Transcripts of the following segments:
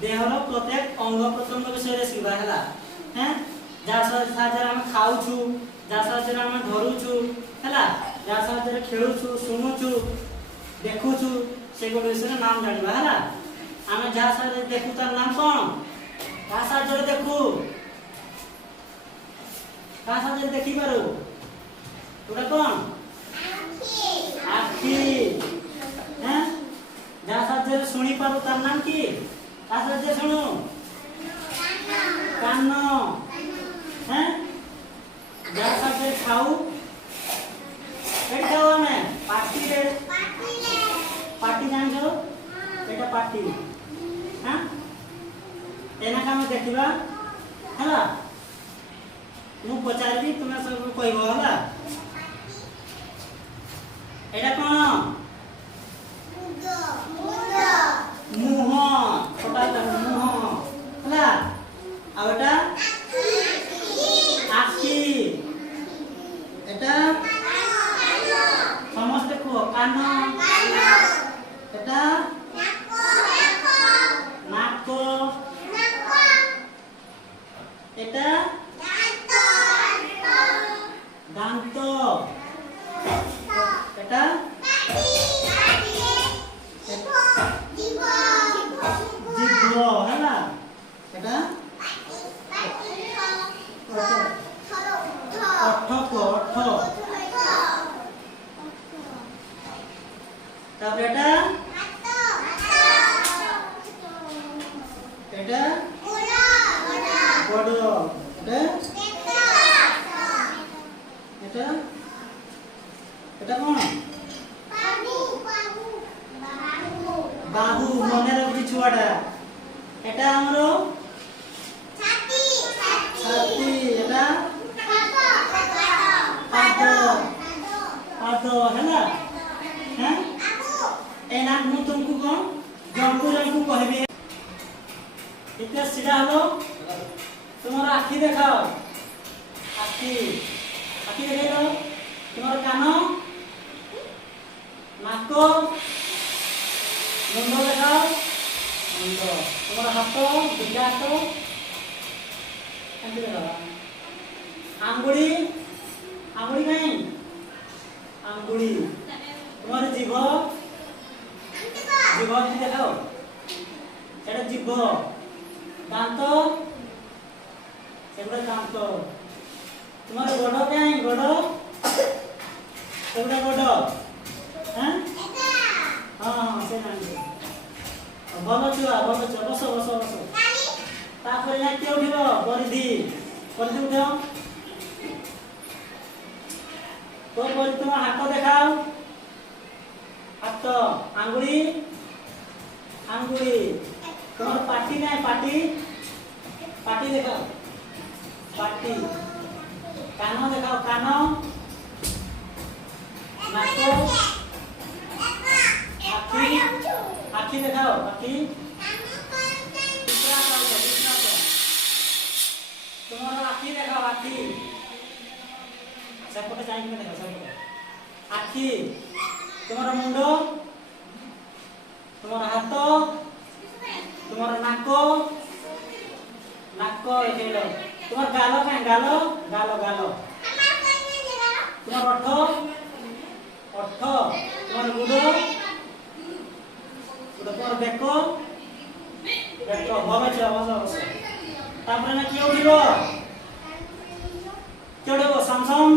there प्रत्येक अंग प्रत्यंग विषय शिखा है हैं जा साहाଯ୍य आम खाऊछु जा साहाଯ୍य आम धरुछु है जा साहाଯ୍य खेलुछु शुणुछु देखुछु से गोटे विषय नाम जानिबा है आम जहाँ साहाଯ୍य देखु तार नाम कौन क्या साहाଯ୍य देखु क्या साहाଯ୍य देखि पारु गोटे कौन आखि हैं जहाँ साहाଯ୍य शुणी पारु तार नाम की क्या साहाଯ୍य शुणु कान हैं जहाँ साहाଯ୍य खाऊ केट खाऊ हमें पाटी रे पाटी जान जो एटा पाटी हां एना का हम देखिबा हला मु पचारबी तुमे सब कहबो हला एटा कोन मुह छोटा मुह हला आ एटा आखी एटा समस्त को कान एटा नाक एटा दांत एटा जिह्वा हैला एटा ओठ को ओठ तब एटा एटा बड़ एटा एटा कौन बाहु मने रखी छुआटा एटा हमरो छाती एटा पाद हैला हैं एना मु तुमको कोन जंतु जंतु कहबे इतना सीधा हलो तुम्हारा आखि देखाओ आखि आखि देखाओ तुम्हारा कान नाक मुंड देखाओ मुंड तुम्हारा हाथ दुटा हाथ एंती देखाओ आंगुली आंगुली नहीं आंगुली तुम्हारे जीभ जीभ देखाओ सेटा जीभ दांत सेगुड़ा दांत तुम्हारे गोड़ कहीं गोड़ सेगुड़ा गोड़ हैं हाँ से नानी भल छुआ भल छुआ बस बस बस तापर ना के उठिबो परिधि परिधि उठाओ तो परिधि तुम हाथ देखाओ हाथ आंगुली आंगुली तुम्हारे पाटी नहीं पाटी पाटी देखाओ पाटी कान देखाओ कान नाक आखी आखी देखाओ आखी तुम्हारा आखी देखाओ आखी सबको चाहिए देखाओ सबको आखी तुम्हारा मुंडो तुम्हारा हाथ तुम्हारा नाक नाक एकेलो तुम्हारा गालो कहीं गालो गालो गालो तुम्हारा ओठ ओठ तुम्हारा गुडो गुडो तुम्हारा बेको बेको भले छ भले तापर ना के उठिबो के उठिबो सैमसंग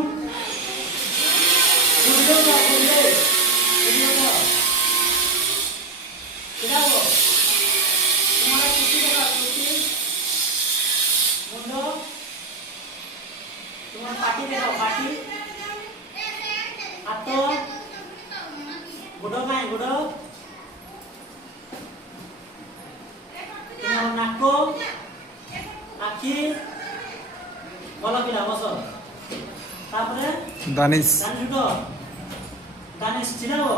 गुडो गुडो गुडो इधर तुम्हारा कुर्सी देखाओ कुर्सी मुंडो तुम्हारा पाटी देखाओ पाटी हाथ गुडो कहीं गुडो तुम्हारा नाक आखि भल पिला बस तापरे दानिश दानिश चिनाओ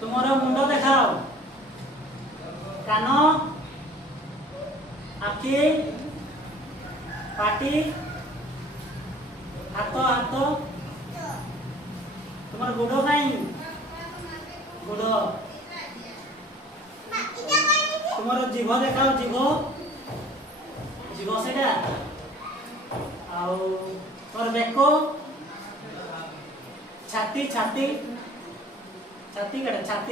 तुम्हारा मुंडो देखाओ कान आखि पाटी हाथ हाथ तुम्हारा गोड़ कहीं गोड़ तुमर जीभ देखाओ जीभ जीभ सेटा आउ तोर बेको छाती छाती छाती केटा छाती